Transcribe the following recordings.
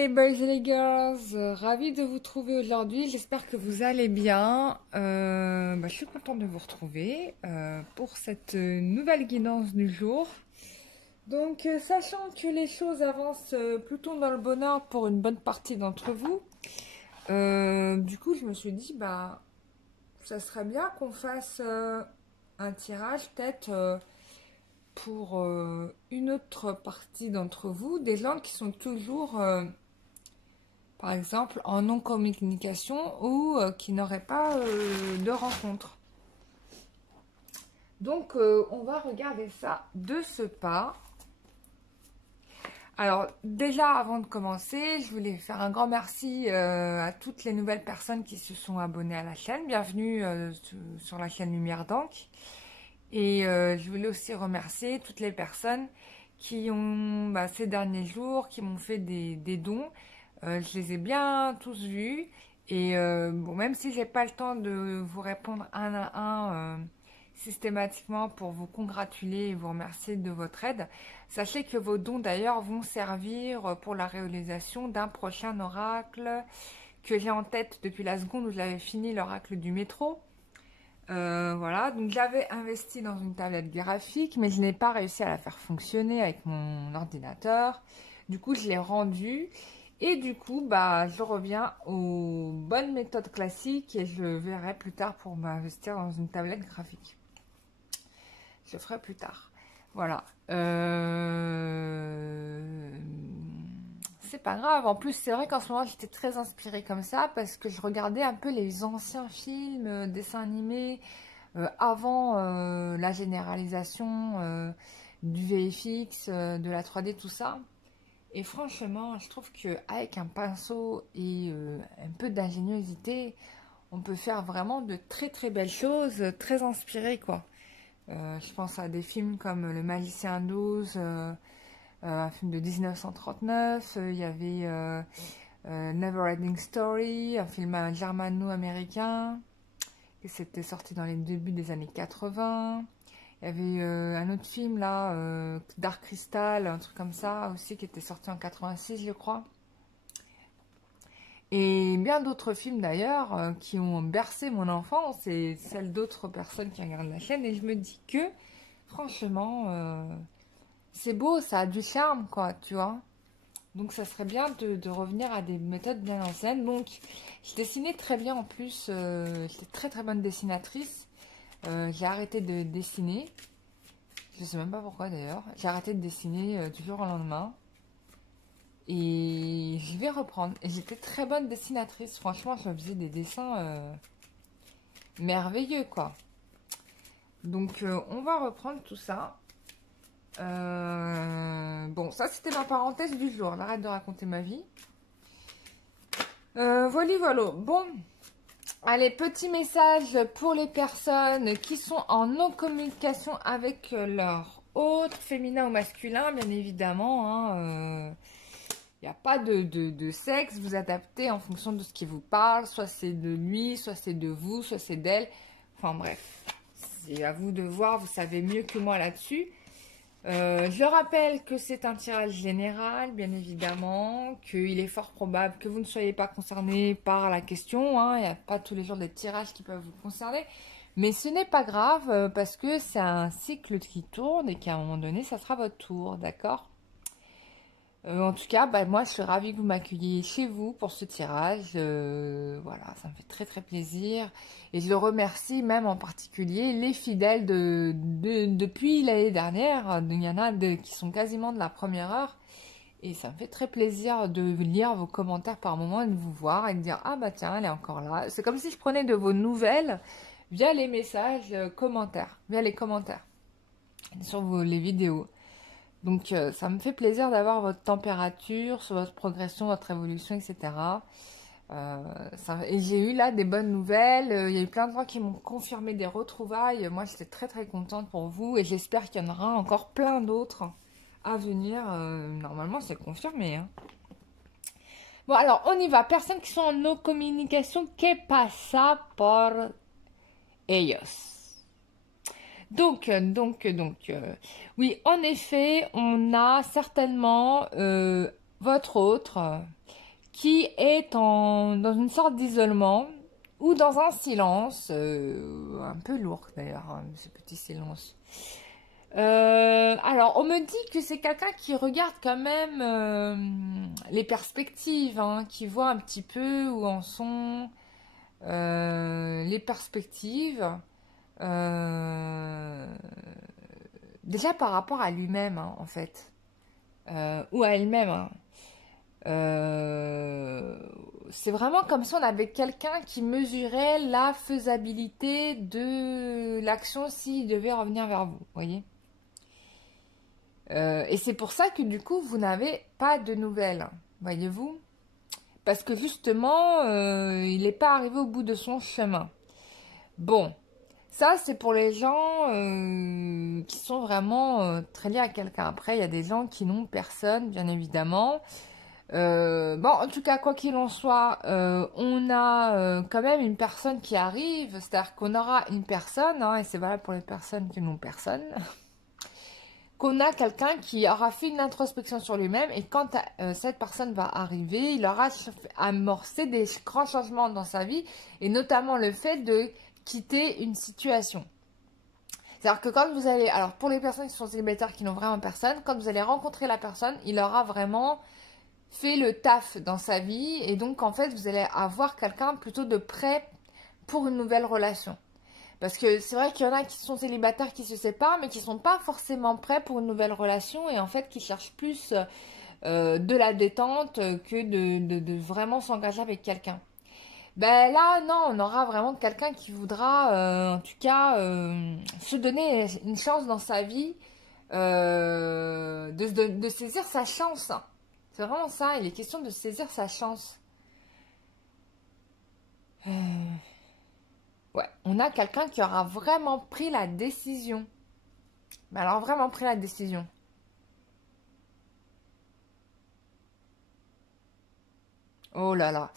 les boys et les girls, ravie de vous trouver aujourd'hui, j'espère que vous allez bien. Je suis contente de vous retrouver pour cette nouvelle guidance du jour. Donc, sachant que les choses avancent plutôt dans le bonheur pour une bonne partie d'entre vous, du coup je me suis dit, ça serait bien qu'on fasse un tirage peut-être pour une autre partie d'entre vous, des gens qui sont toujours, par exemple, en non-communication ou qui n'auraient pas de rencontre. Donc, on va regarder ça de ce pas. Alors, déjà, avant de commencer, je voulais faire un grand merci à toutes les nouvelles personnes qui se sont abonnées à la chaîne. Bienvenue sur la chaîne Lumière d'Ancre. Et je voulais aussi remercier toutes les personnes qui ont, ces derniers jours, qui m'ont fait des dons. Je les ai bien tous vus. Et bon, même si j'ai pas le temps de vous répondre un à un systématiquement pour vous congratuler et vous remercier de votre aide, sachez que vos dons d'ailleurs vont servir pour la réalisation d'un prochain oracle que j'ai en tête depuis la seconde où j'avais fini l'oracle du métro. Voilà, donc j'avais investi dans une tablette graphique, mais je n'ai pas réussi à la faire fonctionner avec mon ordinateur. Du coup, je l'ai rendue. Et du coup, je reviens aux bonnes méthodes classiques et je verrai plus tard pour m'investir dans une tablette graphique. Je le ferai plus tard. Voilà. C'est pas grave. En plus, c'est vrai qu'en ce moment, j'étais très inspirée comme ça parce que je regardais un peu les anciens films, dessins animés, avant la généralisation du VFX, de la 3D, tout ça. Et franchement, je trouve qu'avec un pinceau et un peu d'ingéniosité, on peut faire vraiment de très très belles choses, très inspirées, quoi. Je pense à des films comme Le Magicien d'Oz, un film de 1939, il y avait Neverending Story, un film germano-américain, qui s'était sorti dans les débuts des années 80. Il y avait un autre film là, Dark Crystal, un truc comme ça aussi, qui était sorti en 86, je crois. Et bien d'autres films d'ailleurs qui ont bercé mon enfance et celle d'autres personnes qui regardent la chaîne. Et je me dis que, franchement, c'est beau, ça a du charme, quoi, tu vois. Donc ça serait bien de revenir à des méthodes bien anciennes. Donc je dessinais très bien en plus, j'étais très très bonne dessinatrice. J'ai arrêté de dessiner. Je sais même pas pourquoi d'ailleurs. J'ai arrêté de dessiner du jour au lendemain. Et je vais reprendre. Et j'étais très bonne dessinatrice. Franchement, je faisais des dessins merveilleux, quoi. Donc, on va reprendre tout ça. Bon, ça, c'était ma parenthèse du jour. J'arrête de raconter ma vie. Voilà. Bon. Allez, petit message pour les personnes qui sont en non-communication avec leur autre, féminin ou masculin, bien évidemment. Il n'y a pas de sexe, vous adaptez en fonction de ce qui vous parle. Soit c'est de lui, soit c'est de vous, soit c'est d'elle. Enfin bref, c'est à vous de voir, vous savez mieux que moi là-dessus. Je rappelle que c'est un tirage général, bien évidemment, qu'il est fort probable que vous ne soyez pas concerné par la question. Il n'y a pas tous les jours des tirages qui peuvent vous concerner. Mais ce n'est pas grave parce que c'est un cycle qui tourne et qu'à un moment donné, ça sera votre tour, d'accord ? En tout cas, moi, je suis ravie que vous m'accueilliez chez vous pour ce tirage. Voilà, ça me fait très très plaisir. Et je remercie même en particulier les fidèles depuis l'année dernière. Il y en a qui sont quasiment de la première heure. Et ça me fait très plaisir de lire vos commentaires par moment et de vous voir et de dire « Ah bah tiens, elle est encore là ». C'est comme si je prenais de vos nouvelles via les messages commentaires, via les commentaires sur les vidéos. Donc, ça me fait plaisir d'avoir votre température sur votre progression, votre évolution, etc. Et j'ai eu là des bonnes nouvelles. Il y a eu plein de gens qui m'ont confirmé des retrouvailles. Moi, j'étais très très contente pour vous. Et j'espère qu'il y en aura encore plein d'autres à venir. Normalement, c'est confirmé. Bon, alors, on y va. Personnes qui sont en no communication, que pasa por ellos? Donc, oui, en effet, on a certainement votre autre qui est dans une sorte d'isolement ou dans un silence, un peu lourd d'ailleurs, hein, ce petit silence. Alors, on me dit que c'est quelqu'un qui regarde quand même les perspectives, hein, qui voit un petit peu où en sont les perspectives. Déjà par rapport à lui-même, hein, en fait, ou à elle-même. Hein. C'est vraiment comme si on avait quelqu'un qui mesurait la faisabilité de l'action s'il devait revenir vers vous, voyez. Et c'est pour ça que du coup, vous n'avez pas de nouvelles, voyez-vous. Parce que justement, il n'est pas arrivé au bout de son chemin. Bon, ça c'est pour les gens qui sont vraiment très liés à quelqu'un. Après, il y a des gens qui n'ont personne, bien évidemment. Bon, en tout cas, quoi qu'il en soit, on a quand même une personne qui arrive. C'est-à-dire qu'on aura une personne, hein, et c'est valable pour les personnes qui n'ont personne. Qu'on a quelqu'un qui aura fait une introspection sur lui-même et quand cette personne va arriver, il aura amorcé des grands changements dans sa vie et notamment le fait de quitter une situation. C'est-à-dire que quand vous allez, alors pour les personnes qui sont célibataires qui n'ont vraiment personne, quand vous allez rencontrer la personne, il aura vraiment fait le taf dans sa vie et donc en fait vous allez avoir quelqu'un plutôt de prêt pour une nouvelle relation. Parce que c'est vrai qu'il y en a qui sont célibataires, qui se séparent, mais qui ne sont pas forcément prêts pour une nouvelle relation et en fait qui cherchent plus de la détente que de vraiment s'engager avec quelqu'un. Ben là, non, on aura vraiment quelqu'un qui voudra, en tout cas, se donner une chance dans sa vie, de saisir sa chance. C'est vraiment ça, il est question de saisir sa chance. Ouais, on a quelqu'un qui aura vraiment pris la décision. Mais alors vraiment pris la décision. Oh là là.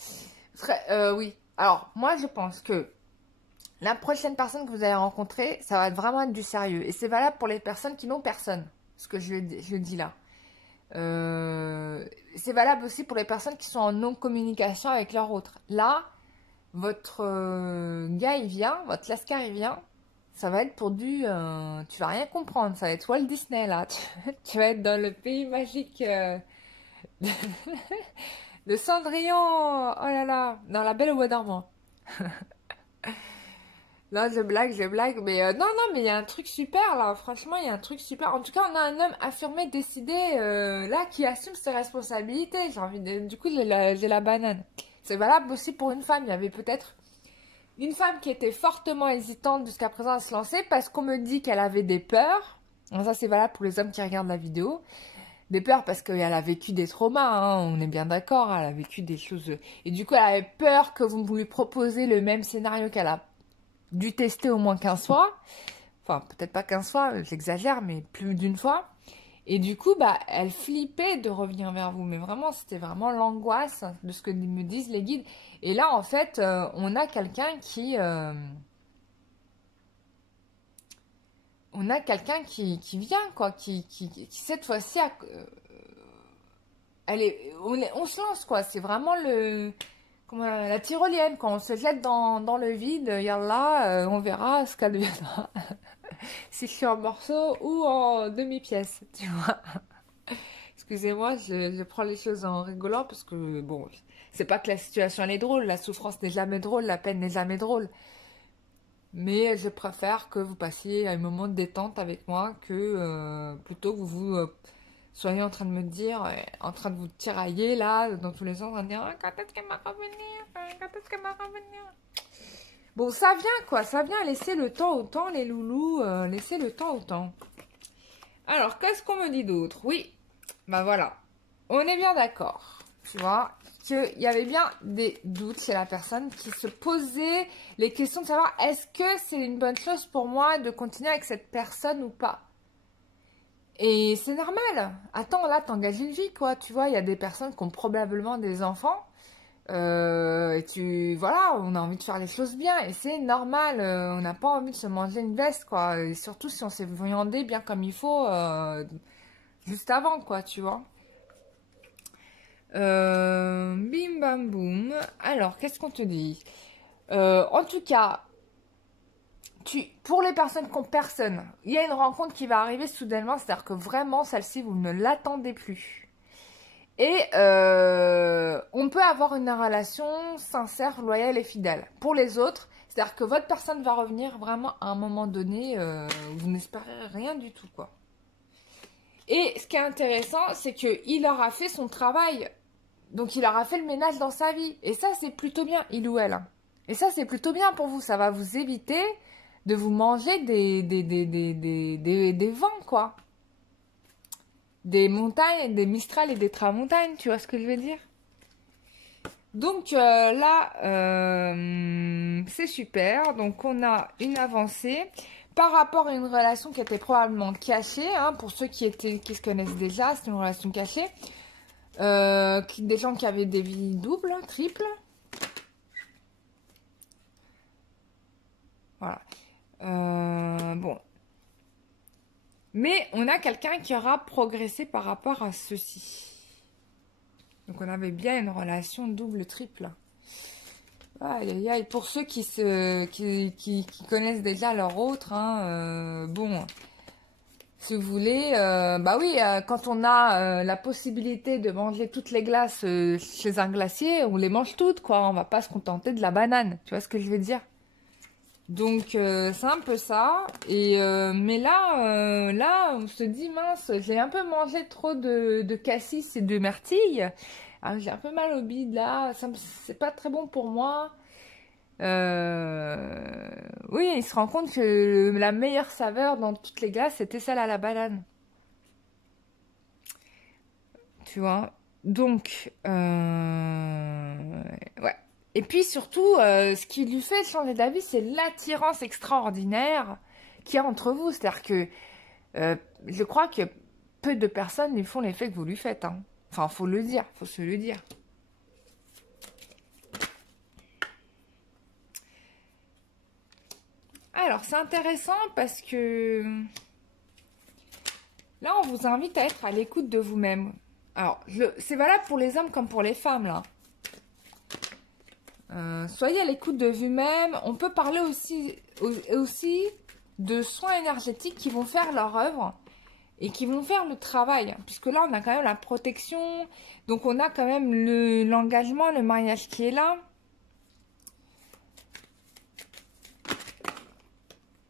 Oui. Alors, moi je pense que la prochaine personne que vous allez rencontrer, ça va vraiment être du sérieux. Et c'est valable pour les personnes qui n'ont personne. Ce que je dis là. C'est valable aussi pour les personnes qui sont en non-communication avec leur autre. Là, votre gars il vient, votre lascar il vient, ça va être pour du... tu vas rien comprendre, ça va être Walt Disney là. Tu vas être dans le pays magique de, de Cendrillon. Oh là là, dans La Belle au Bois dormant. Non, je blague, mais non, mais il y a un truc super là, franchement, il y a un truc super. En tout cas, on a un homme affirmé, décidé, là, qui assume ses responsabilités. J'ai envie de... Du coup, j'ai la banane. C'est valable aussi pour une femme. Il y avait peut-être une femme qui était fortement hésitante jusqu'à présent à se lancer parce qu'on me dit qu'elle avait des peurs. Alors ça, c'est valable pour les hommes qui regardent la vidéo. Des peurs parce qu'elle a vécu des traumas, hein, on est bien d'accord. Elle a vécu des choses... Et du coup, elle avait peur que vous lui proposiez le même scénario qu'elle a dû tester au moins 15 fois. Enfin, peut-être pas 15 fois, j'exagère, mais plus d'une fois. Et du coup, bah, elle flippait de revenir vers vous. Mais vraiment, c'était vraiment l'angoisse de ce que me disent les guides. Et là, en fait, on a quelqu'un qui... on a quelqu'un qui vient, quoi. Qui cette fois-ci... on se lance, quoi. C'est vraiment la tyrolienne, quand on se jette dans le vide, yallah, on verra ce qu'elle deviendra. Si je suis en morceaux ou en demi-pièce, tu vois. Excusez-moi, je prends les choses en rigolant parce que, bon, c'est pas que la situation elle est drôle, la souffrance n'est jamais drôle, la peine n'est jamais drôle. Mais je préfère que vous passiez un moment de détente avec moi que plutôt que vous soyez en train de me dire, en train de vous tirailler là, dans tous les sens, en train de dire ah, quand est-ce qu'elle va revenir? Quand est-ce qu'elle va revenir? Bon, ça vient quoi, ça vient, laissez le temps au temps, les loulous, laissez le temps au temps. Alors, qu'est-ce qu'on me dit d'autre? Oui, ben voilà, on est bien d'accord, tu vois, qu'il y avait bien des doutes chez la personne qui se posait les questions de savoir est-ce que c'est une bonne chose pour moi de continuer avec cette personne ou pas. Et c'est normal. Attends, là, t'engages une vie, quoi. Tu vois, il y a des personnes qui ont probablement des enfants. Et voilà, on a envie de faire les choses bien. Et c'est normal. On n'a pas envie de se manger une veste, quoi. Et surtout si on s'est viandé bien comme il faut juste avant, quoi, tu vois. Bim bam boum. Alors, qu'est-ce qu'on te dit? En tout cas, pour les personnes qui ont personne, il y a une rencontre qui va arriver soudainement, c'est-à-dire que vraiment, celle-ci, vous ne l'attendez plus. Et on peut avoir une relation sincère, loyale et fidèle. Pour les autres, c'est-à-dire que votre personne va revenir vraiment à un moment donné, vous n'espérez rien du tout, quoi. Et ce qui est intéressant, c'est qu'il aura fait son travail. Donc, il aura fait le ménage dans sa vie. Et ça, c'est plutôt bien, il ou elle. Et ça, c'est plutôt bien pour vous. Ça va vous éviter de vous manger des vents, quoi. Des montagnes, des Mistral et des Tramontagnes, tu vois ce que je veux dire? Donc là, c'est super. Donc, on a une avancée par rapport à une relation qui était probablement cachée. Hein, pour ceux qui se connaissent déjà, c'est une relation cachée. Des gens qui avaient des vies doubles, triples. Voilà. Bon. Mais on a quelqu'un qui aura progressé par rapport à ceci. Donc on avait bien une relation double, triple. Aïe, aïe, aïe. Pour ceux qui connaissent déjà leur autre, hein, bon, si vous voulez, bah oui, quand on a la possibilité de manger toutes les glaces chez un glacier, on les mange toutes, quoi. On va pas se contenter de la banane. Tu vois ce que je veux dire? Donc c'est un peu ça. Et mais là, on se dit mince, j'ai un peu mangé trop de cassis et de myrtilles. Alors, j'ai un peu mal au bide là. C'est pas très bon pour moi. Oui, il se rend compte que la meilleure saveur dans toutes les glaces, c'était celle à la banane. Tu vois. Donc, ouais. Et puis surtout, ce qui lui fait changer d'avis, c'est l'attirance extraordinaire qu'il y a entre vous. C'est-à-dire que je crois que peu de personnes lui font l'effet que vous lui faites. Hein. Enfin, faut le dire, faut se le dire. Alors, c'est intéressant parce que là, on vous invite à être à l'écoute de vous-même. Alors, c'est valable pour les hommes comme pour les femmes, là. Soyez à l'écoute de vous-même. On peut parler aussi de soins énergétiques qui vont faire leur œuvre et qui vont faire le travail. Puisque là, on a quand même la protection. Donc, on a quand même l'engagement, le mariage qui est là.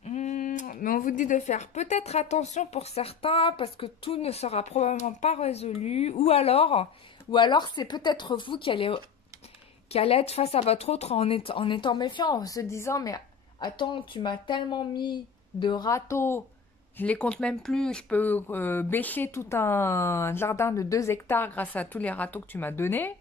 Mais on vous dit de faire peut-être attention pour certains parce que tout ne sera probablement pas résolu. Ou alors c'est peut-être vous qui allez être face à votre autre en étant méfiant, en se disant mais attends, tu m'as tellement mis de râteaux, je les compte même plus, je peux bêcher tout un jardin de 2 hectares grâce à tous les râteaux que tu m'as donnés.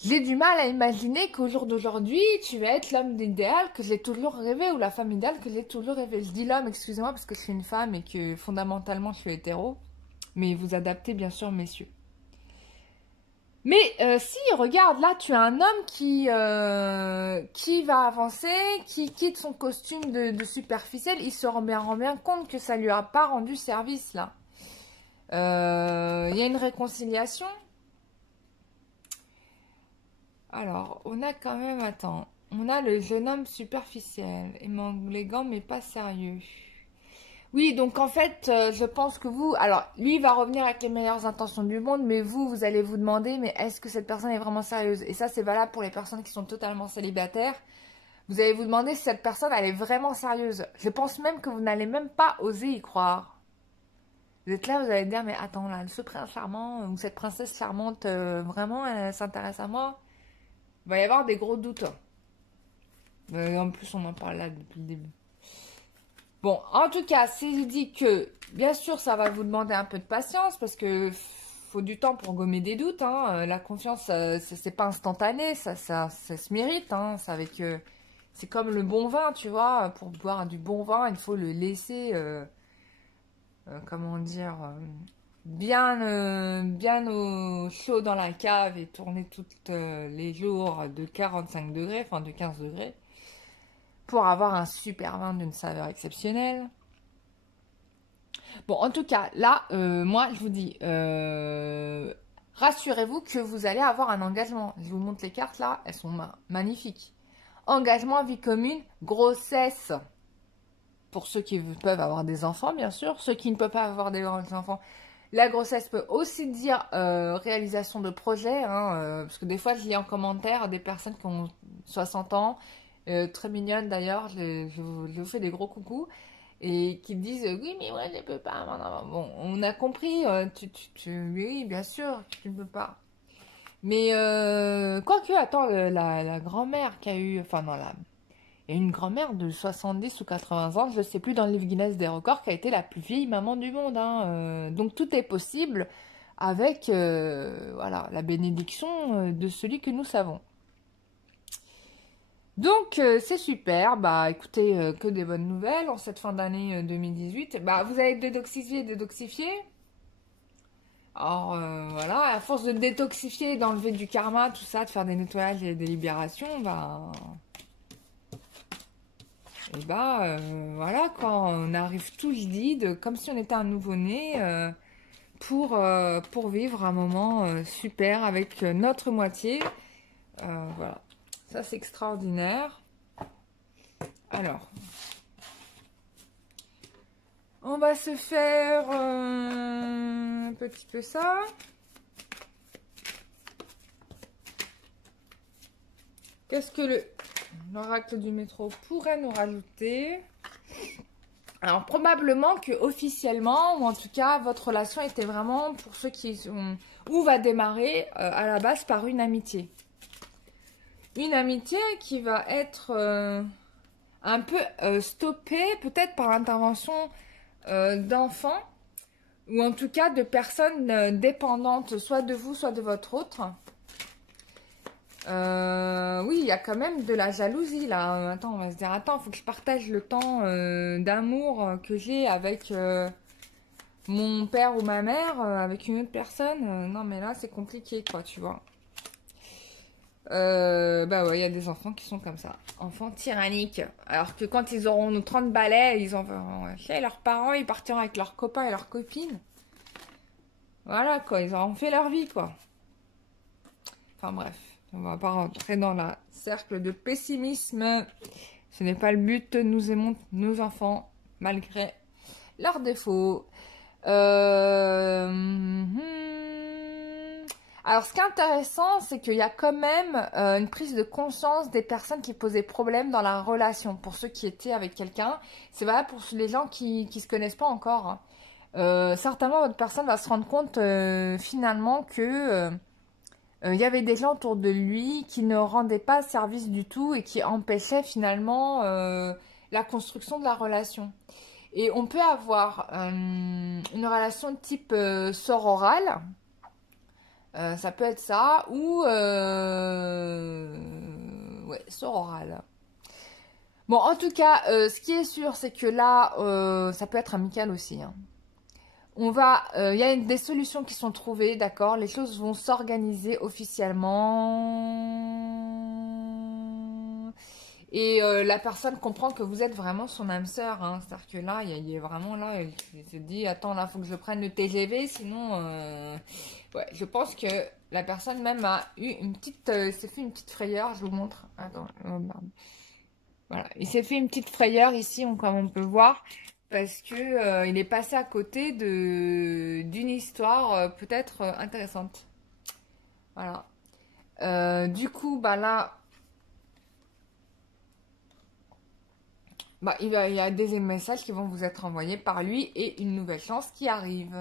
J'ai du mal à imaginer qu'au jour d'aujourd'hui, tu vas être l'homme idéal que j'ai toujours rêvé ou la femme idéale que j'ai toujours rêvé. Je dis l'homme, excusez-moi, parce que je suis une femme et que fondamentalement je suis hétéro. Mais vous adaptez bien sûr, messieurs. Mais si, regarde, là, tu as un homme qui va avancer, qui quitte son costume de superficiel. Il se rend bien compte que ça lui a pas rendu service, là. Il y a une réconciliation. Alors, on a quand même, attends, on a le jeune homme superficiel, élégant mais pas sérieux. Oui, donc en fait, je pense que vous, alors lui il va revenir avec les meilleures intentions du monde, mais vous allez vous demander, mais est-ce que cette personne est vraiment sérieuse? Et ça, c'est valable pour les personnes qui sont totalement célibataires. Vous allez vous demander si cette personne, elle est vraiment sérieuse. Je pense même que vous n'allez même pas oser y croire. Vous êtes là, vous allez dire, mais attends, là, ce prince charmant ou cette princesse charmante, vraiment, elle s'intéresse à moi? Il va y avoir des gros doutes. En plus, on en parle là depuis le début. Bon, en tout cas, c'est dit que, bien sûr, ça va vous demander un peu de patience parce que faut du temps pour gommer des doutes. Hein. La confiance, c'est pas instantané, ça se mérite. Hein. C'est comme le bon vin, tu vois. Pour boire du bon vin, il faut le laisser, comment dire, bien au chaud dans la cave et tourner tous les jours de 45 degrés, enfin de 15 degrés, pour avoir un super vin d'une saveur exceptionnelle. Bon, en tout cas, là, moi, je vous dis, rassurez-vous que vous allez avoir un engagement. Je vous montre les cartes là, elles sont magnifiques. Engagement, vie commune, grossesse. Pour ceux qui peuvent avoir des enfants, bien sûr. Ceux qui ne peuvent pas avoir des enfants, la grossesse peut aussi dire réalisation de projet. Hein, parce que des fois, je lis en commentaire des personnes qui ont 60 ans, très mignonnes d'ailleurs, je vous fais des gros coucous, et qui disent oui, mais moi, je ne peux pas. Bon, on a compris, oui, bien sûr, tu ne peux pas. Mais quoique, attends, la grand-mère qui a eu, enfin non, il y a une grand-mère de 70 ou 80 ans, je ne sais plus, dans le livre Guinness des records, qui a été la plus vieille maman du monde. Hein. Donc tout est possible avec voilà, la bénédiction de celui que nous savons. Donc c'est super, bah écoutez, que des bonnes nouvelles en cette fin d'année 2018. Bah vous allez détoxifier. Alors voilà, à force de détoxifier, d'enlever du karma, tout ça, de faire des nettoyages et des libérations, bah... Et bah voilà, quand on arrive tout vide, comme si on était un nouveau-né, pour vivre un moment super avec notre moitié. Voilà, ça c'est extraordinaire. Alors, on va se faire un petit peu ça. Qu'est-ce que l'oracle du métro pourrait nous rajouter? Alors, probablement que officiellement, ou en tout cas, votre relation était vraiment, pour ceux qui sont... ou va démarrer à la base par une amitié. Une amitié qui va être un peu stoppée, peut-être par l'intervention d'enfants, ou en tout cas de personnes dépendantes, soit de vous, soit de votre autre. Oui, il y a quand même de la jalousie là. Attends, on va se dire, attends, faut que je partage le temps d'amour que j'ai avec mon père ou ma mère, avec une autre personne. Non, mais là, c'est compliqué, quoi, tu vois. Bah ouais, il y a des enfants qui sont comme ça. Enfants tyranniques. Alors que quand ils auront nos 30 balais, ils en chez leurs parents, ils partiront avec leurs copains et leurs copines. Voilà, quoi, ils auront fait leur vie, quoi. Enfin bref. On va pas rentrer dans le cercle de pessimisme. Ce n'est pas le but. Nous aimons nos enfants malgré leurs défauts. Alors, ce qui est intéressant, c'est qu'il y a quand même une prise de conscience des personnes qui posaient problème dans la relation. Pour ceux qui étaient avec quelqu'un, c'est valable pour les gens qui ne se connaissent pas encore. Hein. Certainement, votre personne va se rendre compte finalement que... il y avait des gens autour de lui qui ne rendaient pas service du tout et qui empêchaient finalement la construction de la relation. Et on peut avoir une relation de type sororal, ça peut être ça, ou ouais, sororal. Bon, en tout cas, ce qui est sûr, c'est que là, ça peut être amical aussi. Hein. Il y a des solutions qui sont trouvées, d'accord. Les choses vont s'organiser officiellement. Et la personne comprend que vous êtes vraiment son âme sœur. Hein. C'est-à-dire que là, il est vraiment là. Il se dit, attends, là, faut que je prenne le TGV. Sinon, ouais, je pense que la personne même a eu une petite... s'est fait une petite frayeur. Je vous montre. Attends, oh, voilà. Il s'est fait une petite frayeur ici, comme on peut voir. Parce que il est passé à côté d'une histoire peut-être intéressante. Voilà. Du coup, bah là, bah, il y a des messages qui vont vous être envoyés par lui et une nouvelle chance qui arrive.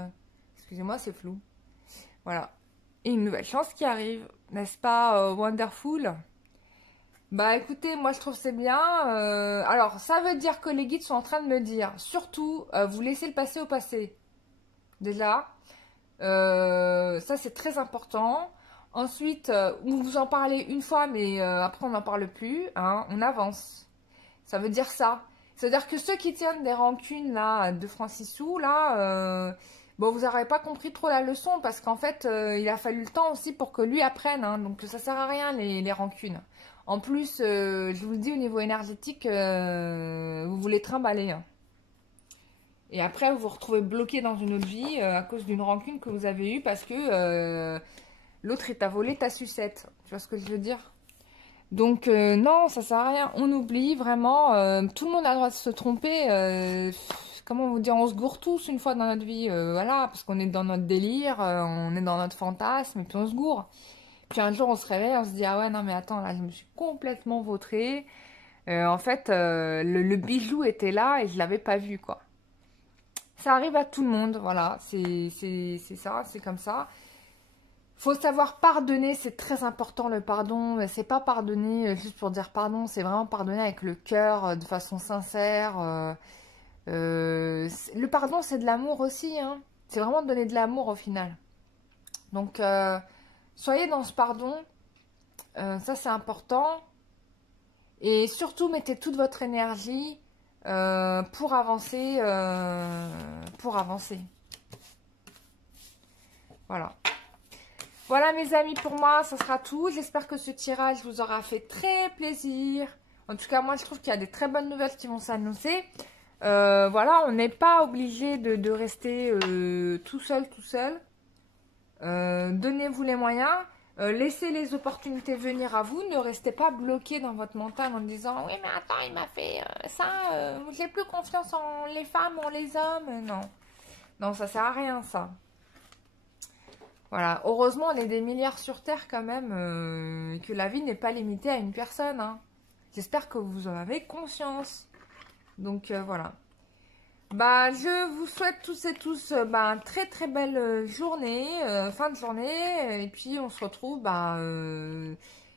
Excusez-moi, c'est flou. Voilà. Et une nouvelle chance qui arrive. N'est-ce pas wonderful? Bah écoutez, moi je trouve c'est bien. Alors, ça veut dire que les guides sont en train de me dire, surtout, vous laissez le passé au passé. Déjà. Ça, c'est très important. Ensuite, vous en parlez une fois, mais après, on n'en parle plus. Hein, on avance. Ça veut dire ça. C'est-à-dire que ceux qui tiennent des rancunes, là, de Francissou, là, bon, vous n'aurez pas compris trop la leçon, parce qu'en fait, il a fallu le temps aussi pour que lui apprenne. Hein, donc, ça sert à rien, les rancunes. En plus, je vous le dis, au niveau énergétique, vous voulez trimballer. Hein. Et après, vous vous retrouvez bloqué dans une autre vie à cause d'une rancune que vous avez eue parce que l'autre t'a volé ta sucette. Tu vois ce que je veux dire? Donc, non, ça sert à rien. On oublie vraiment. Tout le monde a le droit de se tromper. Comment vous dire? On se gourre tous une fois dans notre vie. Voilà, parce qu'on est dans notre délire, on est dans notre fantasme, et puis on se gourre. Puis un jour, on se réveille, on se dit, ah ouais, non, mais attends, là, je me suis complètement vautrée. En fait, le bijou était là et je l'avais pas vu, quoi. Ça arrive à tout le monde, voilà. C'est ça, c'est comme ça. Faut savoir pardonner, c'est très important le pardon. C'est pas pardonner juste pour dire pardon, c'est vraiment pardonner avec le cœur, de façon sincère. Le pardon, c'est de l'amour aussi, hein. C'est vraiment donner de l'amour au final. Donc, soyez dans ce pardon. Ça, c'est important. Et surtout, mettez toute votre énergie pour avancer. Voilà. Voilà mes amis, pour moi, ça sera tout. J'espère que ce tirage vous aura fait très plaisir. En tout cas, moi, je trouve qu'il y a des très bonnes nouvelles qui vont s'annoncer. Voilà, on n'est pas obligé de rester tout seul. Donnez-vous les moyens. Laissez les opportunités venir à vous. Ne restez pas bloqué dans votre mental en disant « Oui, mais attends, il m'a fait ça. J'ai plus confiance en les femmes, en les hommes. » Non. Non, ça sert à rien, ça. Voilà, heureusement on est des milliards sur Terre quand même, et que la vie n'est pas limitée à une personne. Hein. J'espère que vous en avez conscience. Donc voilà. Bah, je vous souhaite tous et tous une très très belle journée, fin de journée. Et puis on se retrouve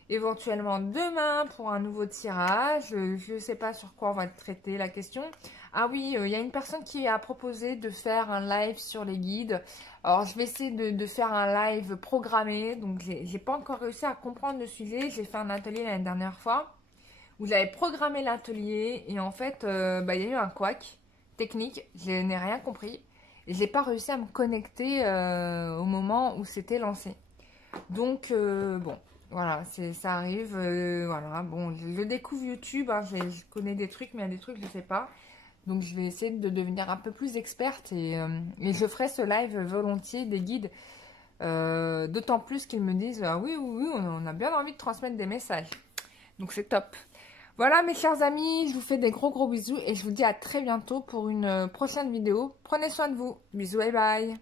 éventuellement demain pour un nouveau tirage. Je ne sais pas sur quoi on va traiter la question. Ah oui, il y a une personne qui a proposé de faire un live sur les guides. Alors, je vais essayer de faire un live programmé. Donc, j'ai pas encore réussi à comprendre le sujet. J'ai fait un atelier l'année dernière fois où j'avais programmé l'atelier. Et en fait, il y a eu un couac technique. Je n'ai rien compris. Et j'ai pas réussi à me connecter au moment où c'était lancé. Donc, bon, voilà, ça arrive. Voilà, bon, je découvre YouTube. Hein, je connais des trucs, mais il y a des trucs que je ne sais pas. Donc, je vais essayer de devenir un peu plus experte et je ferai ce live volontiers des guides. D'autant plus qu'ils me disent « Ah oui, on a bien envie de transmettre des messages. » Donc, c'est top. Voilà, mes chers amis, je vous fais des gros bisous et je vous dis à très bientôt pour une prochaine vidéo. Prenez soin de vous. Bisous et bye.